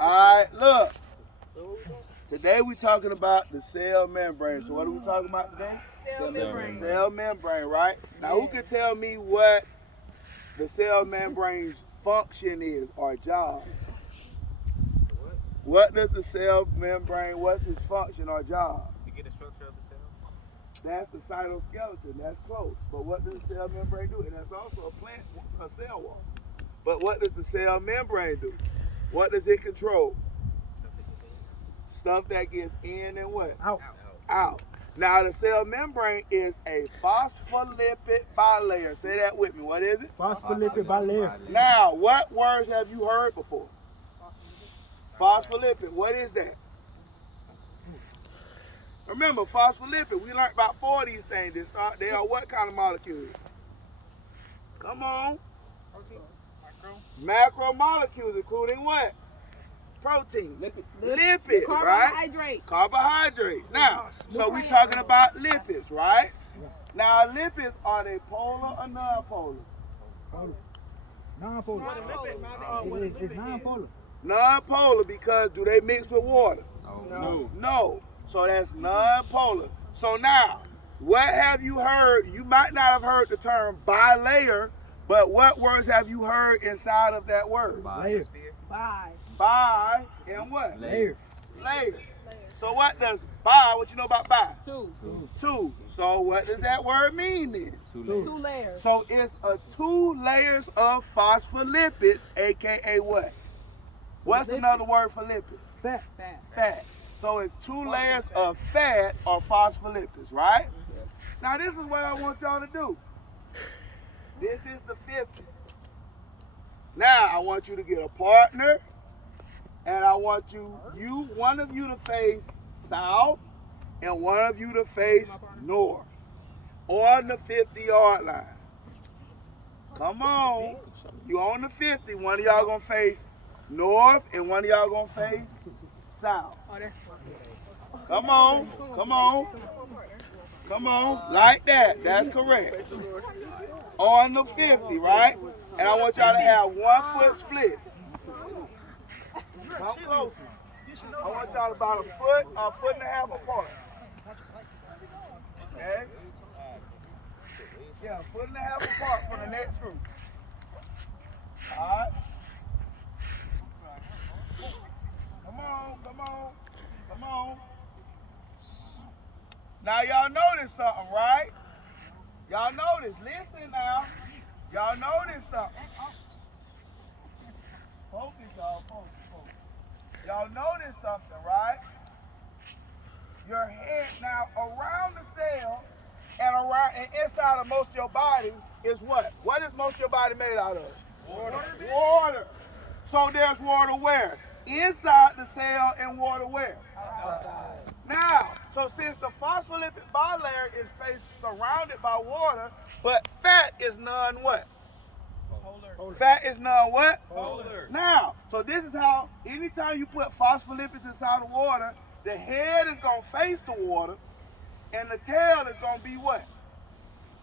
Alright, look. Today we talking about the cell membrane. So what are we talking about today? Cell membrane. Cell membrane, right? Now who can tell me what the cell membrane's function is or job? What does the cell membrane, what's its function or job? To get the structure of the cell? That's the cytoskeleton, that's close. But what does the cell membrane do? And that's also a cell wall. But what does the cell membrane do? What does it control? Stuff that gets in and what? Out. Now the cell membrane is a phospholipid bilayer. Say that with me. What is it? Phospholipid bilayer. Now, what words have you heard before? Phospholipid. What is that? Remember, phospholipid, we learned about 4 of these things. They are what kind of molecules? Come on. Macromolecules, including what? Protein. Lipid, right? Carbohydrates. Now, so we're talking about lipids, right? Now, lipids, are they polar or non-polar? Non-polar. It's non-polar. Non-polar because do they mix with water? No. So that's non-polar. So now, what have you heard? You might not have heard the term bilayer, but what words have you heard inside of that word? Layer. Bi and what? Layer. So what does bi, what you know about bi? Two. So what does that word mean then? Two layers. So it's 2 layers of phospholipids, aka what? What's another word for lipid? Fat. So it's 2 layers of fat or phospholipids, right? Now this is what I want y'all to do. This is the 50. Now I want you to get a partner, and I want one of you to face south, and one of you to face north on the 50-yard line. Come on. You on the 50. One of y'all gonna face north, and one of y'all gonna face south. Come on, like that. That's correct. On the 50, right? And I want y'all to have 1 foot splits. Come closer. I want y'all about a foot and a half apart. Okay? Yeah, a foot and a half apart from the next group. Alright? Come on. Now y'all notice something, right? Y'all notice. Listen now. Y'all notice something. Focus, y'all. Focus. Y'all notice something, right? Your head now around the cell and inside of most of your body is what? What is most of your body made out of? Water. So there's water where? Inside the cell, and water where? Outside. Now, so since the phospholipid bilayer is surrounded by water, but fat is none what? Polar. Fat is none what? Polar. Now, so this is how anytime you put phospholipids inside of water, the head is going to face the water, and the tail is going to be what?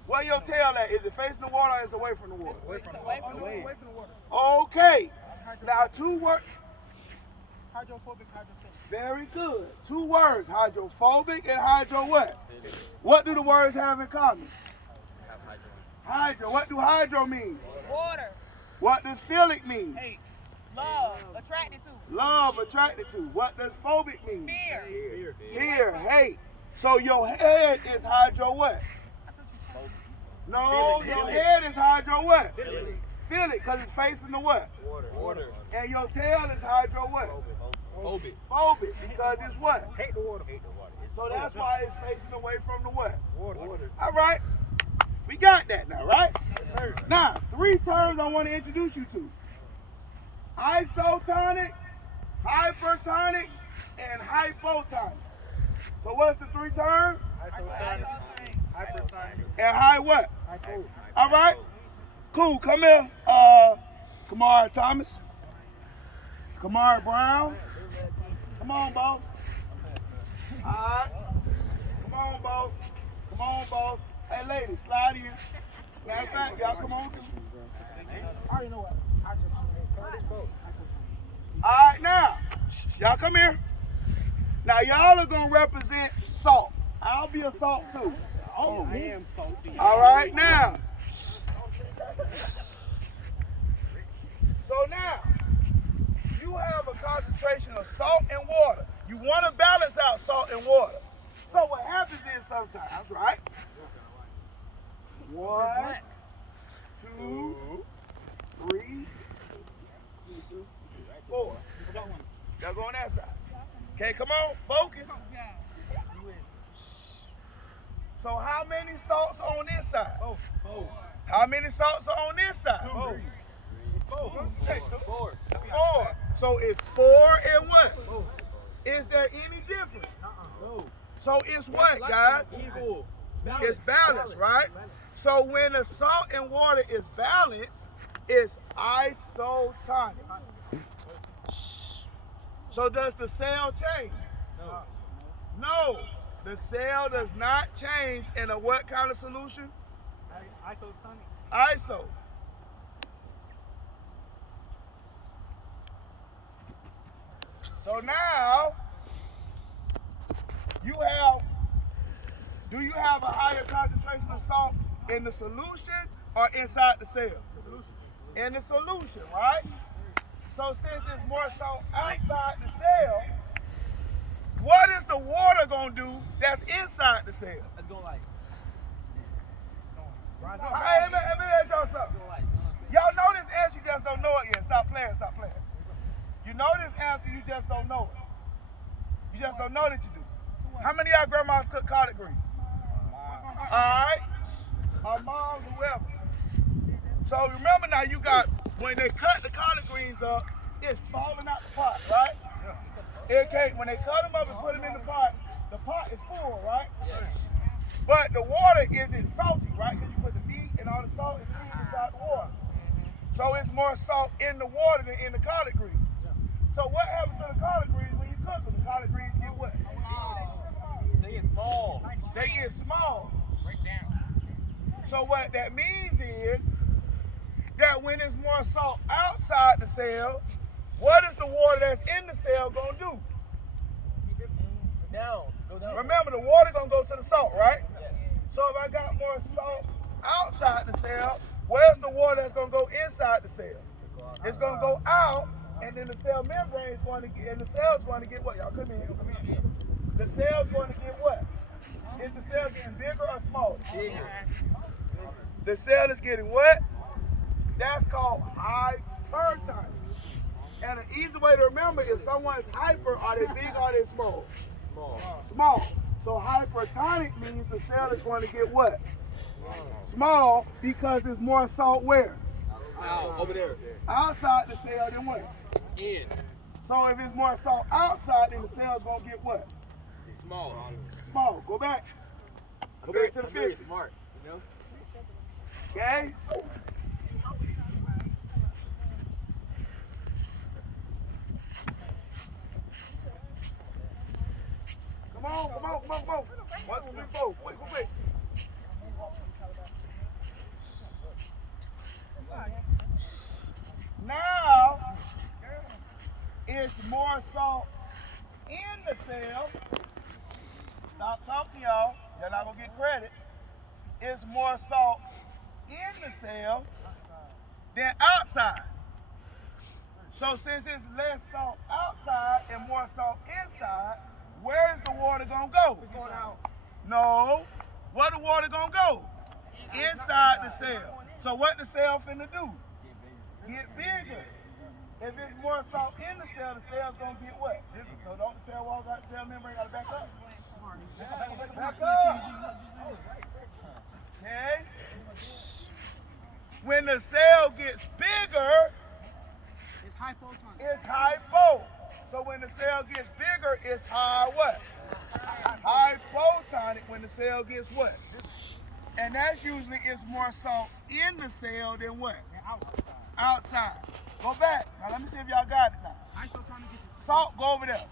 Where your tail at? Is it facing the water or is it away from the water? Away from the water. Okay. Now 2 words. Hydrophobic, hydrophilic. Very good. 2 words, hydrophobic and hydro what? What do the words have in common? Hydro. What do hydro mean? Water. What does philic mean? Hate. Love. Attracted to. Love, attracted to. What does phobic mean? Fear. Hate. So your head is hydro what? No, your head is hydro what? Philic, because it's facing the what? Water. And your tail is hydro what? Phobic, because it's what? Hate the water. So that's why it's facing away from the what? Water. All right. We got that now, right? Yes, now, 3 terms I want to introduce you to. Isotonic, hypertonic, and hypotonic. So what's the 3 terms? Isotonic, hypertonic, and high what? hypo. All right? Cool. Come here, Kamara Thomas. Kamara Brown. Come on, boss. All right. Come on, boss. Hey, ladies, slide in. Matter of fact, y'all come on. I already know what. All right, now. Y'all come here. Now y'all are gonna represent salt. I'll be a salt too. Oh, I am salty. All right, now. So now, you have a concentration of salt and water. You want to balance out salt and water. So what happens is sometimes, right? 1, 2, 3, 4. Y'all go on that side. Okay, come on, focus. So how many salts on this side? How many salts are on this side? 4. 4. So it's 4 and what? Is there any difference? So it's what, guys? Equal. It's balanced, right? So when the salt and water is balanced, it's isotonic. So does the cell change? No. The cell does not change in a what kind of solution? Isotonic. Iso. So now, do you have a higher concentration of salt in the solution or inside the cell? In the solution, right? So since there's more salt outside the cell, what is the water gonna do that's inside the cell? It's going like. Hey, let me ask y'all something. Y'all know this answer, you just don't know it yet. Stop playing, stop playing. You know this answer, you just don't know it. You just don't know that you do. How many of y'all grandmas cook collard greens? Alright? Our moms, whoever. So remember now, you got, when they cut the collard greens up, it's falling out the pot, right? Okay, when they cut them up and put them in the pot is full, right? But the water isn't salty, right? Because you put the meat and all the salt and seed inside the water. So it's more salt in the water than in the collard greens. So what happens to the collard greens when you cook them? The collard greens get what? They get small. They get small. So what that means is that when there's more salt outside the cell, what is the water that's in the cell gonna do? Go down. Remember, the water gonna go to the salt, right? So if I got more salt outside the cell, where's the water that's gonna go inside the cell? It's gonna go out, and then the cell membrane is going to get, and the cell's going to get what? Y'all come in. The cell's going to get what? Is the cell getting bigger or smaller? Bigger. The cell is getting what? That's called hypertonic. And an easy way to remember is someone's hyper, are they big or are they small? Small. So hypertonic means the cell is going to get what? Small, because there's more salt where? Over there. Outside the cell than what? In. So if it's more salt outside, then the cell's going to get what? Small. Small. Go back. Go back to the 50. Smart, you know? Okay? Come on. 1, 2, 3, 4. Quick. Now, it's more salt in the cell. Stop talking, y'all. You're not going to get credit. It's more salt in the cell than outside. So since it's less salt outside and more salt inside, where is the water going to go? It's going out. No. Where the water going to go? Inside the cell. So what the cell finna do? Get bigger. If it's more salt in the cell's going to get what? So don't the cell wall got the cell membrane got to back up? Back up. Okay? When the cell gets bigger, It's hypotonic. it's hypo. So when the cell gets bigger, it's high what? Hypotonic when the cell gets what? And that's usually it's more salt in the cell than what? Outside. Go back. Now let me see if y'all got it now. Isotonic is Salt, go over there.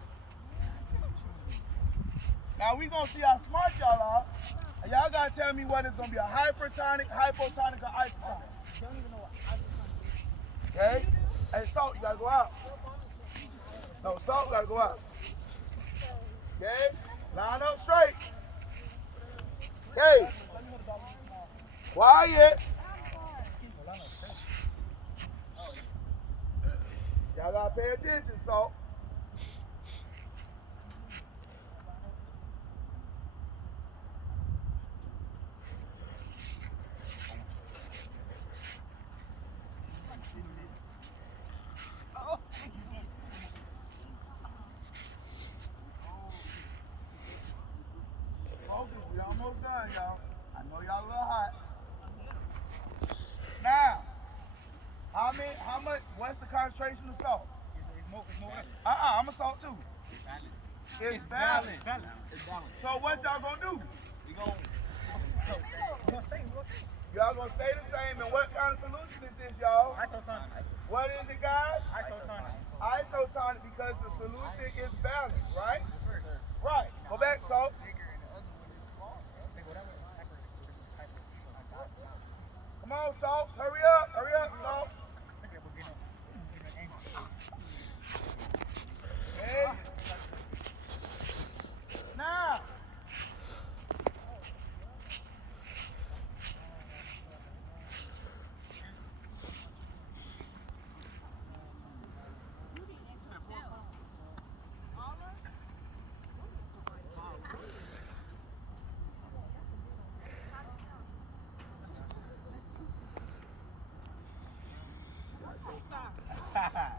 Now we gonna see how smart y'all are. And y'all gotta tell me whether it's gonna be a hypertonic, hypotonic, or isotonic. don't even know what isotonic is. Okay? Hey, salt, you gotta go out. No, salt gotta go out. Okay? Line up straight. Okay. Quiet. Y'all gotta pay attention, salt. Focus, we almost done, y'all. I know y'all a little hot. Now, how much, what's the concentration of salt? It's more. I'm a salt too. It's balanced. It's balanced. So what y'all gonna do? We gonna stay. Y'all gonna stay the same, and what kind of solution is this, y'all? Isotonic. What is it, guys? Isotonic. Isotonic, because the solution is balanced, right? Right. Go back, salt. Come on, salt. Hurry up, salt. Okay. Now.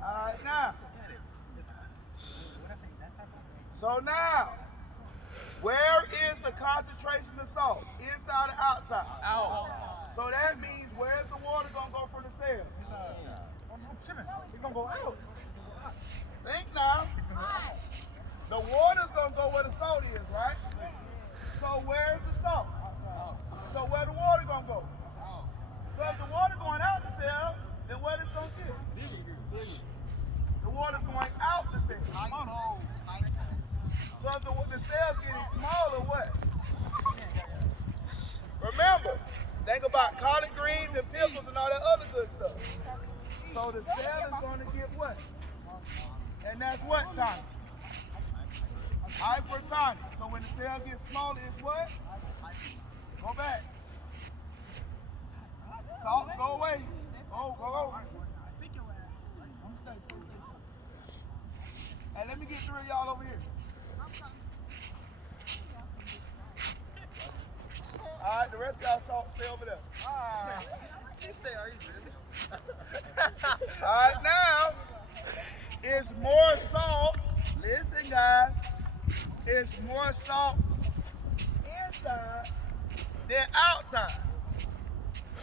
Alright, now. So now, where is the concentration of salt? Inside or outside? Out. So that means where's the water gonna go from the cell? It's gonna go out. Think now. The water's gonna go where the salt is, right? So where's the salt? So where the water gonna go? So if the water going out the cell, then what is it gonna get? The water's going out the cell. So if the cell's getting smaller, what? Remember, think about collard greens and pickles and all that other good stuff. So the cell is going to get what? And that's what tonic? Hypertonic. So when the cell gets smaller, it's what? Go back. Salt, go away. Go. Hey, let me get 3 of y'all over here. Alright, the rest of y'all salt stay over there. You say, are you really? Alright, now, it's more salt. Listen, guys. It's more salt inside than outside.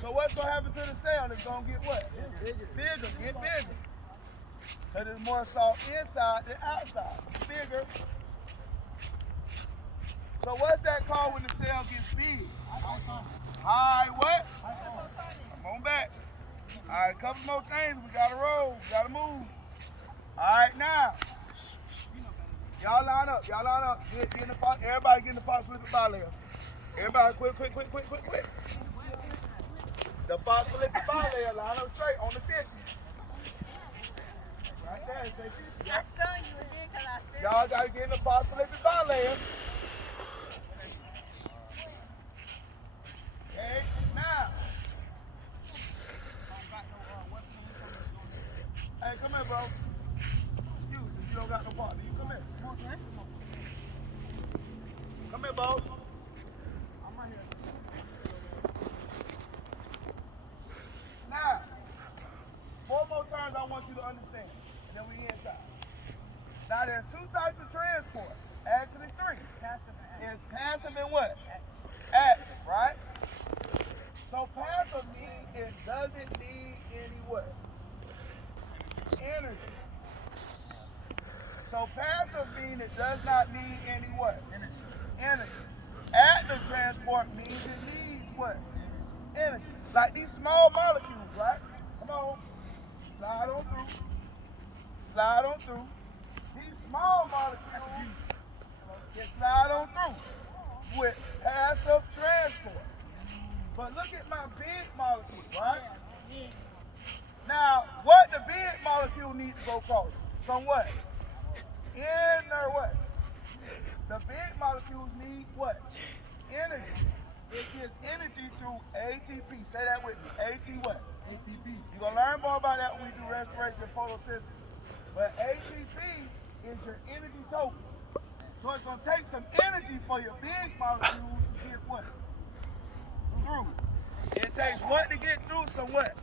So what's going to happen to the cell? It's going to get what? Bigger. Get bigger. Because there's more salt inside than outside. Bigger. So what's that called when the cell gets big? High what? Come on back. Alright, a couple more things. We gotta roll. We gotta move. Alright, now. Y'all line up. Get in the pot. Everybody get in the phospholipid bilayer. Everybody quick. The phospholipid bilayer, line up straight on the 50. Right there, say 50. I stung you again because I feel Y'all gotta get in the phospholipid bilayer. Okay, now. Hey, come here, bro. You, since you don't got no partner, you come here. Come here, boss. I'm right here. Now, 4 more times I want you to understand, and then we inside. Now, there's 2 types of transport. Actually, 3. It's passive and what? Active, right? So passive means it doesn't need any what? Energy. So passive means it does not need any what? Energy. Active transport means it needs what? Energy. Like these small molecules, right? Come on. Slide on through. These small molecules can slide on through with passive transport. But look at my big molecule, right? Now, what the big molecule needs to go across? Some what? The big molecules need what? Energy. It gives energy through ATP. Say that with me. AT what? ATP. You're going to learn more about that when we do respiration and photosynthesis. But ATP is your energy total. So it's going to take some energy for your big molecules to get what? Through. It takes what to get through? Some what?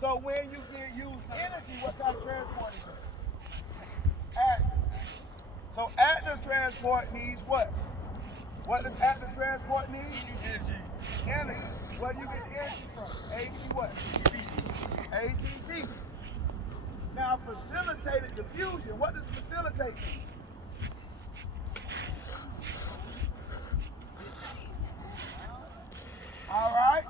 So when you use energy, what kind of transport is it? Active. So active transport needs what? What does active transport need? Energy. Energy. Where do you get the energy from? AT what? ATP. Now facilitated diffusion. What does facilitate mean? All right.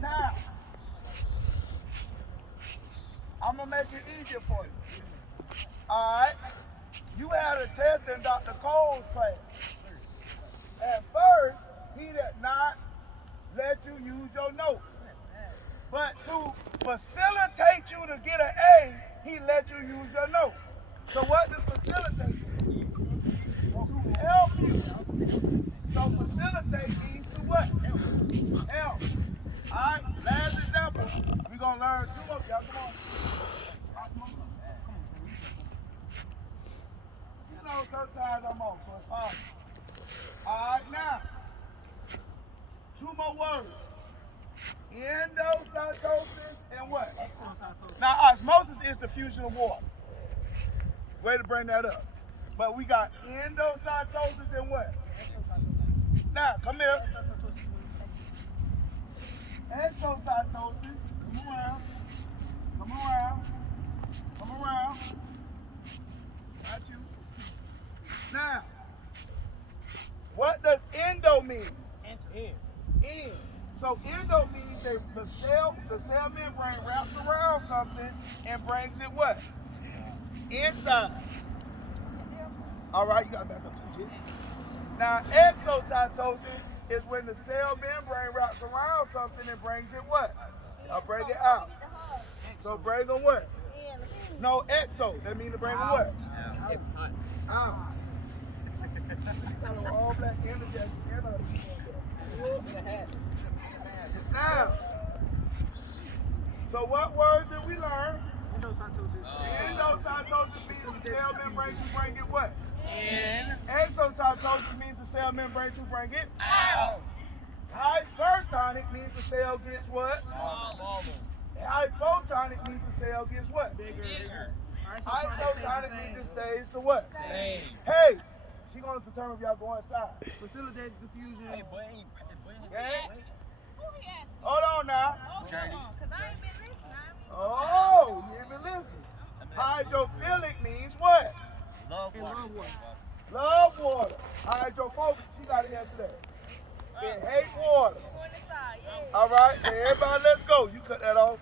Now, I'm going to make it easier for you. All right. You had a test in Dr. Cole's class. At first, he did not let you use your notes. But to facilitate you to get an A, he let you use your notes. So what does facilitate mean? To help you. So facilitate means to what? Help. All right, last example. We're going to learn two of y'all. Come on. You know, sometimes I'm on, so it's hard. All right, now. Two more words. Endocytosis and what? Now, osmosis is the fusion of water. Way to bring that up. But we got endocytosis and what? Now, come here. Exocytosis. Come around. Come around. Come around. Got you. Now, what does endo mean? In. So endo means that the cell membrane wraps around something and brings it what? Inside. All right, you got to back up to it. Now, exocytosis is when the cell membrane wraps around something and brings it what? I'll bring it out. So bring them what? No, exo. That means to bring them what? It's hot. Out. Got an all black energy. Now, so what words did we learn? Endocytosis. Endocytosis means the cell membrane to bring it what? In. Exocytosis means the cell membrane to bring it out. Hypertonic means the cell gets what? Small. Hypotonic means the cell gets what? Bigger. Isotonic means it stays to what? Same. Hey, she gonna determine if y'all go inside. Facilitate diffusion. Hey, boy. Okay? Who he asking? Hold on now. Hold on, because I ain't been listening. Oh, you ain't been listening. Hydrophilic means what? Love water. Love water. Hydrophobic, she got to answer that. It hate water. Going inside, yeah. All right, so everybody let's go. You cut that off.